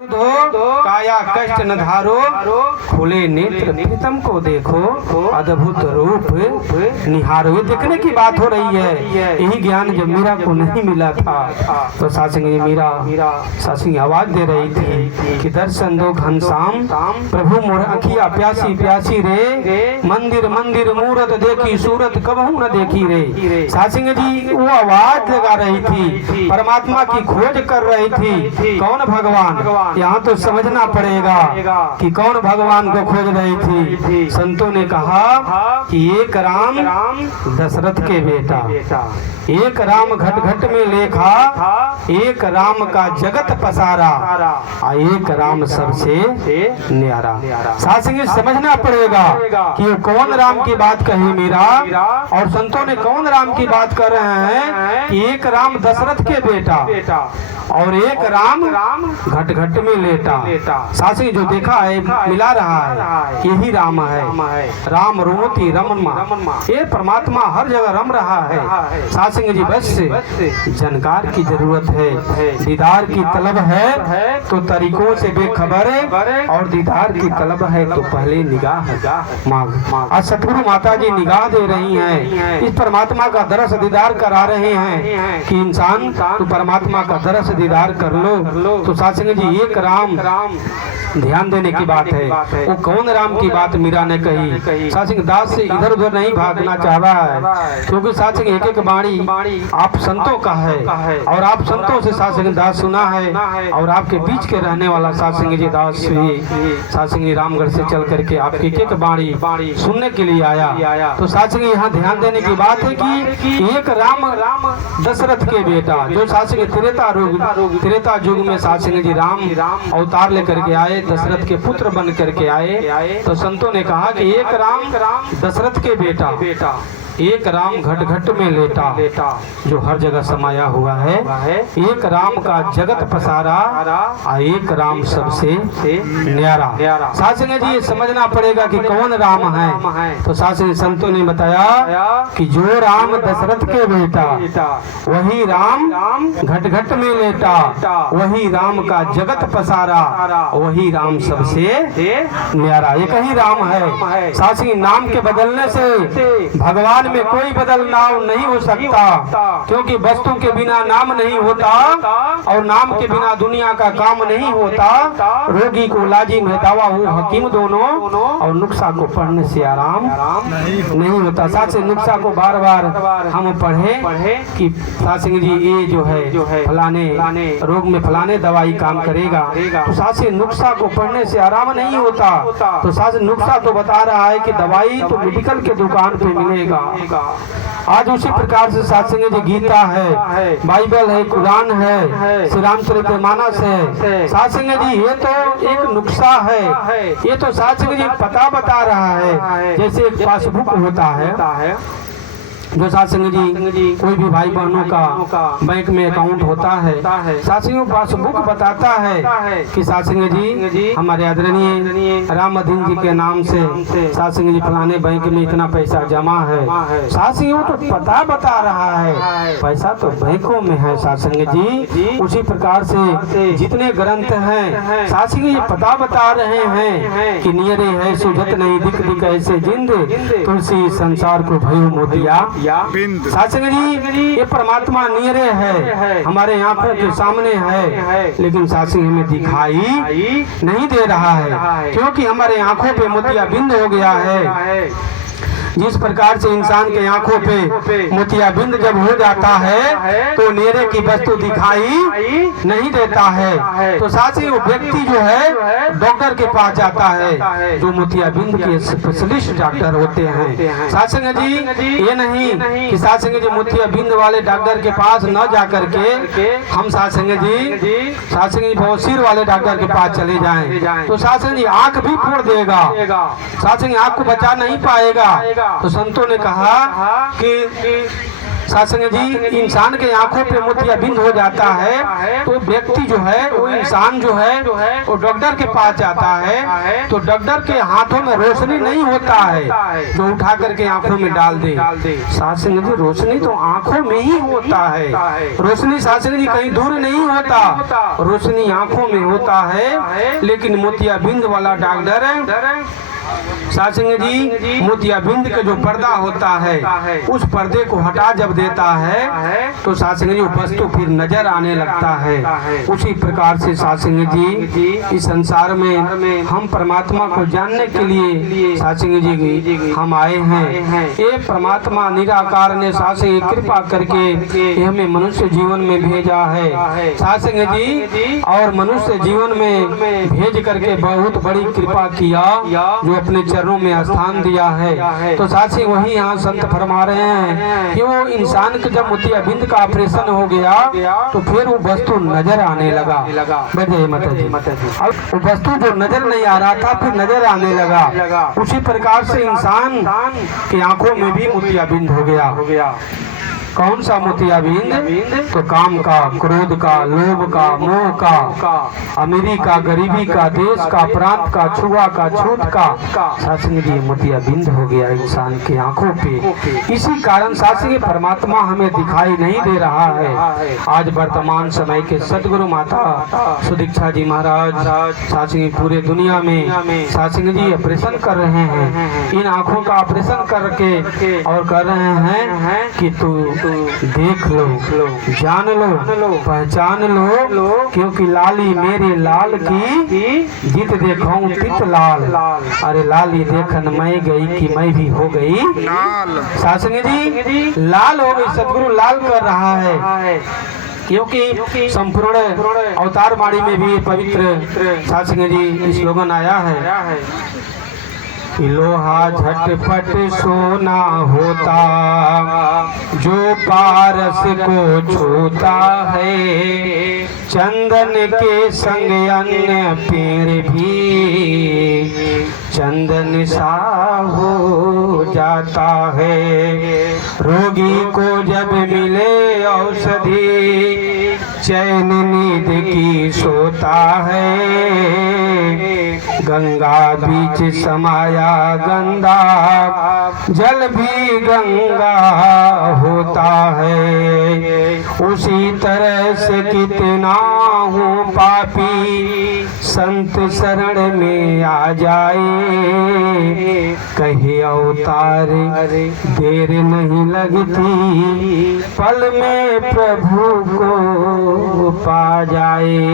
काया कष्ट न धारो, खुले नेत्र प्रीतम को देखो, अद्भुत रूप निहारो। ये देखने की बात हो रही है। यही ज्ञान जब मीरा को नहीं मिला था तो सासिंग मीरा सासिंग आवाज दे रही थी कि दर्शन दो घनश्याम प्रभु मोर अखिया प्यासी प्यासी रे, मंदिर मंदिर मूरत देखी सूरत कबहू न देखी रे। सासिंग जी वो आवाज लगा रही थी, परमात्मा की खोज कर रही थी। कौन भगवान? यहाँ तो समझना पड़ेगा कि कौन भगवान को खोज रही थी। संतों ने कहा कि एक राम दशरथ के बेटा, एक राम घट घट में लेखा, एक राम का जगत पसारा, एक राम सबसे न्यारा। सासिंग समझना पड़ेगा कि वो कौन राम की बात कही मीरा, और संतों ने कौन राम की बात कर रहे हैं कि एक राम दशरथ के बेटा और एक राम घट घट में लेटा। सासिंग जो देखा है मिला रहा है, यही राम है। राम रोती रमनमा, ये परमात्मा हर जगह रम रहा है। सासिंग जी बस जानकार की जरूरत है, दीदार की तलब है तो तरीकों से बेखबर है, और दीदार की तलब है तो पहले निगाह मांग। आज सतगुरु माता जी निगाह दे रही हैं, इस परमात्मा का दरस दीदार करा रहे हैं कि इंसान तो परमात्मा का दरस दीदार कर लो। तो सासिंग जी एक राम ध्यान देने की बात है। वो कौन राम की बात मीरा ने कही। सासिंग दास से इधर उधर नहीं भागना चाह रहा है, क्योंकि सासिंग एक एक बाणी आप संतों का है, और आप संतों से सासिंग दास सुना है, और आपके बीच के रहने वाला सासिंग जी दास भी सासिंग जी रामगढ़ से चल करके आपकी एक एक बाणी सुनने के लिए आया। तो सासिंग यहाँ ध्यान देने की बात है कि एक राम दशरथ के बेटा, जो सासिंग त्रेता युग में सासिंग जी राम अवतार लेकर के आए, दशरथ के पुत्र बन करके आए। तो संतों ने कहा कि एक राम दशरथ के बेटा, एक राम घट घट में लेटा, जो हर जगह समाया हुआ है। एक राम का जगत पसारा, एक राम सबसे न्यारा। सासिंग जी ये समझना पड़ेगा कि कौन राम है। तो सासिंग संतों ने बताया कि जो राम दशरथ के बेटा, वही राम घट घट में लेटा, वही राम का जगत पसारा, वही राम सबसे न्यारा। ये कहीं राम है। सासिंग नाम के बदलने से भगवान में कोई बदलाव नहीं हो सकता, क्योंकि वस्तु के बिना नाम नहीं होता, और नाम के बिना दुनिया का काम नहीं होता। रोगी को लाजिम है दवा हो हकीम दोनों, और नुक्सा को पढ़ने से आराम नहीं होता। सासिंग नुक्सा को बार बार हम पढ़े कि सासिंग जी ये जो है फलाने रोग में फलाने दवाई काम करेगा। तो सासिंग नुक्सा को पढ़ने से आराम नहीं होता। तो सासिंग नुक्सा तो बता रहा है कि दवाई तो मेडिकल के दुकान पे मिलेगा। आज उसी प्रकार से सासिंग जी गीता है, बाइबल है, कुरान है, श्री रामचरितमानस है। सासिंग जी ये तो एक नुक्सा है, ये तो सासिंग जी पता बता रहा है। जैसे एक पासबुक होता है, जो सासिंग जी कोई भी भाई बहनों का बैंक में अकाउंट होता है, सासिंग पासबुक बताता है कि सासिंग जी हमारे आदरणीय राम मदन जी के नाम से सासिंग जी फलाने बैंक में इतना पैसा जमा है। सासिंग तो पता बता रहा है, पैसा तो बैंकों में है। सासिंग जी उसी प्रकार से जितने ग्रंथ हैं सासिंग जी पता बता रहे हैं कि नियरे है सुझत नहीं दिख दिख ऐसे जिंद, तुलसी संसार को भयो मोतिया। सासिंग जी ये परमात्मा नियरे है, हमारे आंखों के सामने है, लेकिन सासिंग हमें दिखाई नहीं दे रहा है, क्योंकि हमारे आंखों पे मोतिया बिंद हो गया है। जिस प्रकार से इंसान के आंखों पे मोतियाबिंद जब हो जाता है तो नेरे की वस्तु दिखाई नहीं देता है। तो साथ ही वो व्यक्ति जो है डॉक्टर के पास जाता है, जो मोतियाबिंद के स्पेशलिस्ट डॉक्टर होते हैं। सासिंग जी ये नहीं कि सासिंग जी मोतियाबिंद वाले डॉक्टर के पास न जा करके हम सासिंग जी बवासीर वाले डॉक्टर के पास चले जाएं, तो सासिंग जी आंख भी फोड़ देगा, सासिंग आंख को बचा नहीं पाएगा। तो संतों ने कहा कि सासंग जी इंसान के आंखों पे मोतियाबिंद हो जाता है तो व्यक्ति जो है वो इंसान जो है वो डॉक्टर के पास जाता है तो डॉक्टर के हाथों में रोशनी नहीं होता है जो उठा करके आंखों में डाल दे। सासंग जी रोशनी तो आंखों में ही होता है, रोशनी सासंग जी कहीं दूर नहीं होता, रोशनी आंखों में होता है। लेकिन मोतियाबिंद वाला डॉक्टर सासंग जी मोतियाबिंद का जो पर्दा होता है उस पर्दे को हटा जब देता है तो सासंग जी वस्तु फिर नजर आने लगता है। उसी प्रकार से सासंग जी इस संसार में हम परमात्मा को जानने के लिए सासंग जी हम आए हैं। ये परमात्मा निराकार ने सासंग कृपा करके हमें मनुष्य जीवन में भेजा है सासंग जी, और मनुष्य जीवन में भेज करके बहुत बड़ी कृपा किया जो अपने चरणों में स्थान दिया है। तो साथ ही वही यहाँ संत फरमा रहे हैं कि वो इंसान के जब मोतियाबिंद का ऑपरेशन हो गया तो फिर वो वस्तु नजर आने लगा। माता जी अब वस्तु जो नजर नहीं आ रहा था फिर नजर आने लगा। उसी प्रकार से इंसान की आंखों में भी मोतियाबिंद हो गया। कौन सा मोतियाबिंद? तो काम का, क्रोध का, लोभ का, मोह का, अमीरी का, गरीबी का, देश का, प्रांत का, छुआ का, छूत का सासंग जी मोतियाबिंद हो गया इंसान की आंखों पे। इसी कारण सासंग परमात्मा हमें दिखाई नहीं दे रहा है। आज वर्तमान समय के सदगुरु माता सुदीक्षा जी महाराज सासंग पूरे दुनिया में सासंग जी ऑपरेशन कर रहे हैं। इन आंखों का ऑपरेशन करके और कर रहे हैं कि तू देख लो, जान लो, पहचान लो, क्योंकि लाली मेरे लाल की जीत देखूं तित लाल। अरे लाली देखन मैं गई कि मैं भी हो गई सासंग जी लाल हो गई। सदगुरु लाल कर रहा है क्योंकि संपूर्ण अवतार वाणी में भी पवित्र सासंग जी स्लोगन आया है कि लोहा झटपट सोना होता जो पारस को छूता है, चंदन के संग अन्य पेड़ भी चंदन सा हो जाता है। रोगी को जब मिले औषधि चैन नींद की सोता है। गंगा बीच समाया गंगा जल भी गंगा होता है। उसी तरह से कितना हूँ पापी संत शरण में आ जाए। कहे अवतार देर नहीं लगती पल में प्रभु को पा जाए।